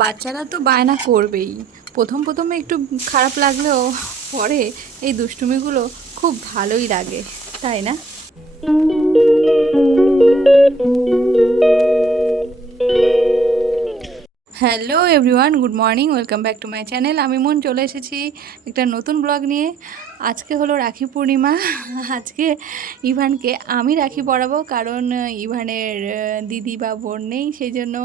বাচ্চারা তো বায়না করবেই। প্রথম প্রথমে একটু খারাপ লাগলেও পরে এই দুষ্টুমিগুলো খুব ভালোই লাগে তাই না? Hello everyone, good morning, welcome back to my channel. আমি মন, চলে এসেছি একটা নতুন ব্লগ নিয়ে। আজকে হলো রাখি পূর্ণিমা। আজকে ইভানকে আমি রাখি পরাবো কারণ ইভানের দিদি বা বোন নেই, সেই জন্য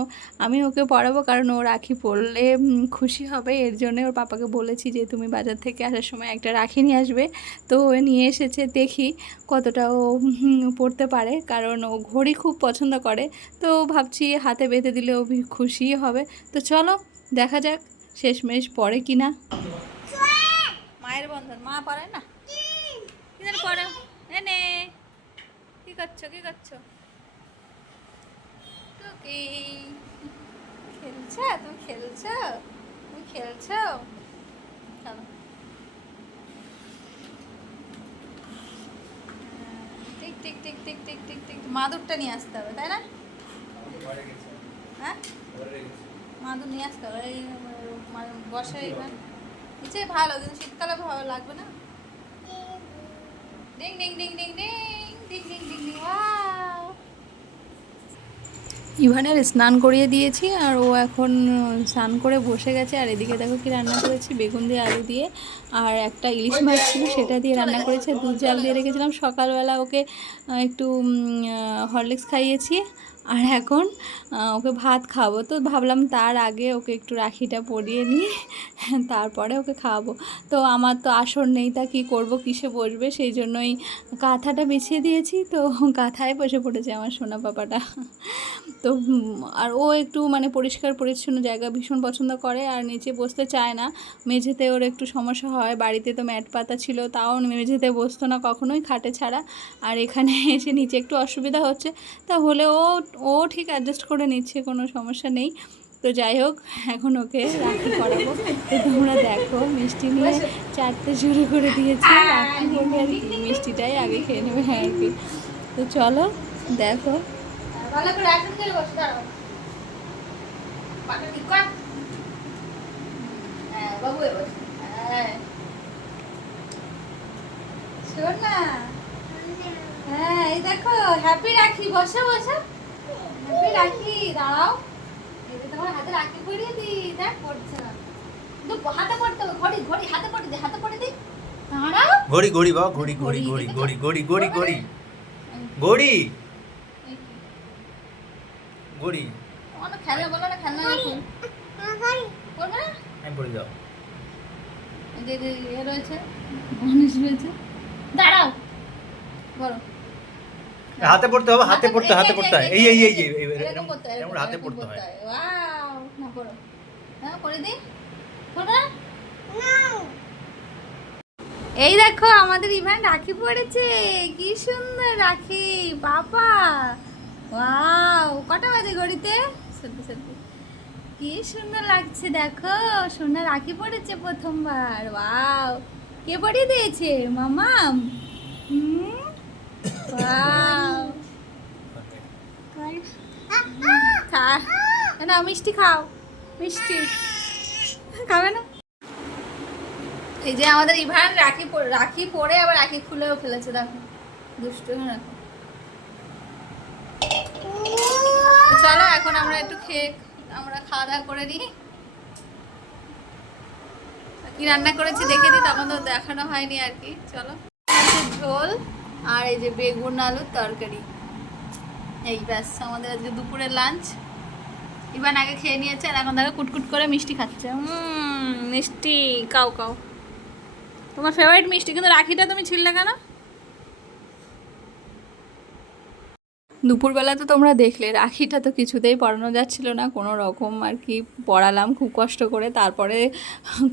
আমি ওকে পরাবো কারণ ও রাখি পরলে খুশি হবে। এর জন্য ওর পাপাকে বলেছি যে, তুমি বাজার থেকে আসার সময় একটা রাখি নিয়ে আসবে। তো ও নিয়ে এসেছে, দেখি কতটা ও পরতে পারে। কারণ ও ঘড়ি খুব পছন্দ করে। তো ভাবছি হাতে বেঁধে দিলে ও খুশিই হবে। তো চলো, দেখা যাক শেষমেশ পরে কি না মায়ের বন্ধন। মা পরে না? কি পরে এনে কি করছ? কি করছ? টুকি। খেলছো? তুমি খেলছো? তুমি খেলছো? চলো। Tick tick tick tick tick tick tick. মাদুরটা নিয়ে আসতে হবে, তাই না? হ্যাঁ? মাদুর নিয়ে আসতে হবে। এই, বসে এইবার নিচে ভালো কিন্তু শীতকালে ভালো লাগবে না? Ding ding ding ding ding ding ding ding ding ইভানের স্নান করিয়ে দিয়েছি আর ও এখন স্নান করে বসে গেছে। আর এদিকে দেখো কি রান্না করেছি, বেগুন দিয়ে আলু দিয়ে। আর একটা ইলিশ মাছ ছিল, সেটা দিয়ে রান্না করেছে। দুধ জাল দিয়ে রেখেছিলাম। সকালবেলা ওকে একটু হরলিক্স খাইয়েছি। আর এখন ওকে ভাত খাব। তো ভাবলাম তার আগে ওকে একটু রাখিটা পরিয়ে নিই, তারপরে ওকে খাওয়াবো তো আমার তো আসর নেই, তা কী করব, কিসে বসবে? সেই জন্যই কাঁথাটা বিছিয়ে দিয়েছি, তো কাঁথায় বসে পড়েছে আমার সোনা পাপাটা। তো আর ও একটু মানে পরিষ্কার পরিচ্ছন্ন জায়গা ভীষণ পছন্দ করে, আর নিচে বসতে চায় না। মেঝেতে ওর একটু সমস্যা হয়, বাড়িতে তো ম্যাট পাতা ছিল, তাও মেঝেতে বসতো না কখনোই খাটে ছাড়া। আর এখানে এসে নিচে একটু অসুবিধা হচ্ছে তাহলে ও ও ঠিক অ্যাডজাস্ট করে নিচ্ছে, কোনো সমস্যা নেই। তো যাই হোক, এখন ওকে রাখি করাবো তো তোমরা দেখো, মিষ্টি নিয়ে চারটে শুরু করে দিয়েছে। মিষ্টিটাই আগে খেয়ে নেবে আর কি। তো চলো, দেখো। হ্যাঁ হ্যাঁ। হ্যাঁ এই দেখো হ্যাপি রাখি, বসে বসে। রাখি দাঁড়াও। তোমার হাতে রাখি পরিয়ে দি দেখ পড়ছে না। হাতে পড়তে হবে ঘড়ি ঘড়ি হাতে পড়ে দি হাতে পড়ে দি। দাঁড়াও। ঘড়ি ঘড়ি বাবা ঘড়ি ঘড়ি ঘড়ি ঘড়ি ঘড়ি ঘড়ি ঘড়ি ঘড়ি ঘড়ি। অনেক বলো না খেলনা দেখুন করবে না? আমি পড়ে যাও যে যে ইয়ে রয়েছে গণেশ রয়েছে। দাঁড়াও। বলো। হাতে পড়তে হবে হাতে পড়তে এই, হাতে পড়তে হয়। এই, এই এই এরকম হয়, হাতে পড়তে হয়। ওয়াও না পড়ো হ্যাঁ করে দি। না। এই দেখো আমাদের ইভেন রাখি পড়েছে। কি সুন্দর রাখি বাবা। ওয়াও কটা বাজে ঘড়িতে? সেলফি সেলফি কি সুন্দর লাগছে দেখো। সোনা রাখি পড়েছে প্রথমবার। ওয়াও। কে পরিয়ে দিয়েছে? মামাম। হুম ওয়াও খা না, মিষ্টি খাও। মিষ্টি। খাবে না? এই যে আমাদের ইভান রাখি রাখি পরে আবার রাখি খুলেও ফেলেছে, দেখো। দুষ্ট চলো, এখন আমরা একটু খেয়ে, আমরা খাওয়া দাওয়া করে নিই। কি রান্না করেছি দেখে দিই তখন তো দেখানো হয়নি আর কি। চলো। ঝোল আর এই যে বেগুন আলুর তরকারি। এই ব্যাস, আমাদের আজকে দুপুরের লাঞ্চ। ইভান আগে খেয়ে নিয়েছে আর এখন দেখো কুটকুট করে মিষ্টি খাচ্ছে। মিষ্টি কাউ কাউ তোমার ফেভারিট মিষ্টি, কিন্তু রাখিটা তুমি ছিলে কেন? দুপুরবেলা তো তোমরা দেখলে, রাখিটা তো কিছুতেই পরানো যাচ্ছিল না, কোনো রকম আর কি পড়ালাম, খুব কষ্ট করে। তারপরে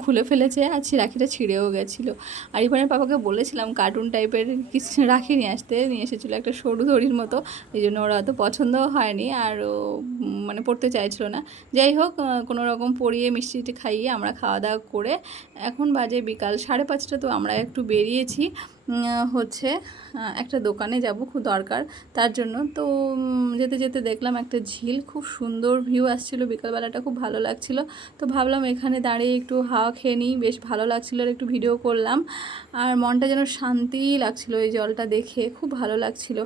খুলে ফেলেছে, আর রাখিটা ছিঁড়েও গেছিল। আর ইভানের পাপাকে বলেছিলাম কার্টুন টাইপের কিছু রাখি নিয়ে আসতে, নিয়ে এসেছিল একটা সরু দড়ির মতো। এই জন্য ওরা অত পছন্দও হয়নি, আর মানে পড়তে চাইছিল না। যাই হোক কোনো রকম পরিয়ে মিষ্টিটি খাইয়ে আমরা খাওয়া দাওয়া করে, এখন বাজে বিকাল সাড়ে পাঁচটা, তো আমরা একটু বেরিয়েছি। হচ্ছে একটা দোকানে যাব, খুব দরকার। তার জন্য তো যেতে যেতে দেখলাম একটা ঝিল, খুব সুন্দর ভিউ আসছিল, বিকালবেলাটা খুব ভালো লাগছিল। তো ভাবলাম এখানে দাঁড়িয়ে একটু হাওয়া খেয়ে নিই, বেশ ভালো লাগছিল আর একটু ভিডিও করলাম। আর মনটা যেন শান্তি লাগছিল এই জলটা দেখে, খুব ভালো লাগছিল।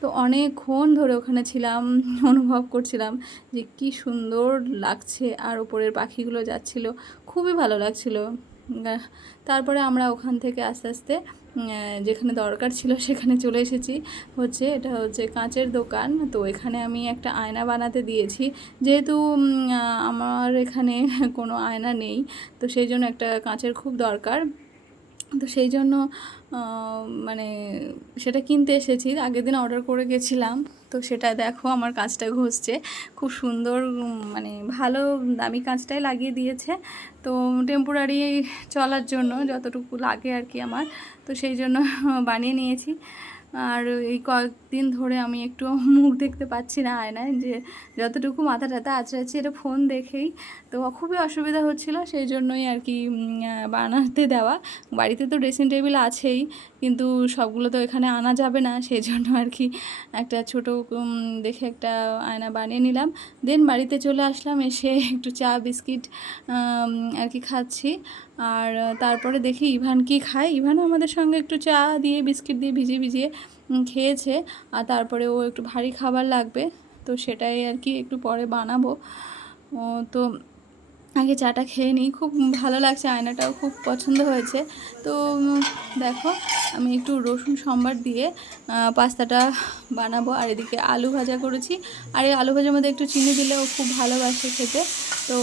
তো অনেকক্ষণ ধরে ওখানে ছিলাম, অনুভব করছিলাম যে কি সুন্দর লাগছে, আর ওপরের পাখিগুলো যাচ্ছিল, খুবই ভালো লাগছিল। তারপরে আমরা ওখান থেকে আস্তে আস্তে যেখানে দরকার ছিল সেখানে চলে এসেছি। হচ্ছে এটা হচ্ছে কাঁচের দোকান। তো এখানে আমি একটা আয়না বানাতে দিয়েছি। যেহেতু আমার এখানে কোনো আয়না নেই, তো সেই জন্য একটা কাঁচের খুব দরকার। তো সেই জন্য মানে সেটা কিনতে এসেছি। আগের দিন অর্ডার করে গেছিলাম। তো সেটা দেখো আমার কাজটা ঘষছে। খুব সুন্দর মানে ভালো দামি কাজটাই লাগিয়ে দিয়েছে। তো টেম্পোরারি চলার জন্য যতটুকু লাগে আর কি আমার। তো সেই জন্য বানিয়ে নিয়েছি। আর এই কয়েকদিন ধরে আমি একটু মুখ দেখতে পাচ্ছি না আয়নায়, যে যতটুকু মাথা টাথা আঁচড়াচ্ছি এটা ফোন দেখেই। তো খুবই অসুবিধা হচ্ছিল, সেই জন্যই আর কি বানাতে দেওয়া। বাড়িতে তো ড্রেসিং টেবিল আছেই, কিন্তু সবগুলো তো এখানে আনা যাবে না, সেই জন্য আর কি একটা ছোট দেখে একটা আয়না বানিয়ে নিলাম। দেন বাড়িতে চলে আসলাম, এসে একটু চা, বিস্কিট আর কি খাচ্ছি। আর তারপরে দেখি ইভান কি খায়। ইভানও আমাদের সঙ্গে একটু চা দিয়ে, বিস্কিট দিয়ে ভিজিয়ে ভিজিয়ে খেয়েছে। আর তারপরে ও একটু ভারী খাবার লাগবে, তো সেটাই আর কি একটু পরে বানাবো। তো আগে চাটা খেয়ে নিই। খুব ভালো লাগছে, আয়নাটাও খুব পছন্দ হয়েছে। তো দেখো, আমি একটু রসুন সম্বার দিয়ে পাস্তাটা বানাবো। আর এদিকে আলু ভাজা করেছি। আর এই আলু ভাজার মধ্যে একটু চিনি দিলে ও খুব ভালোবাসে খেতে। তো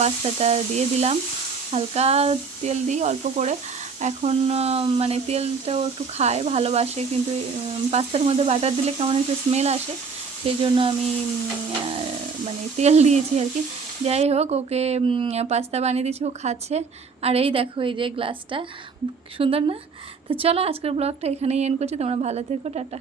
পাস্তাটা দিয়ে দিলাম। হালকা তেল দিই অল্প করে। এখন মানে তেলটাও একটু খায়, ভালোবাসে, কিন্তু পাস্তার মধ্যে বাটার দিলে কেমন একটা স্মেল আসে সেই জন্য আমি মানে তেল দিয়েছি আর কি। যাই হোক, ওকে পাস্তা বানিয়ে দিয়েছি, ও খাচ্ছে। আর এই দেখো, এই যে গ্লাসটা সুন্দর না? তো চলো, আজকের ব্লগটা এখানেই এন্ড করছি। তোমরা ভালো থেকো, টাটা।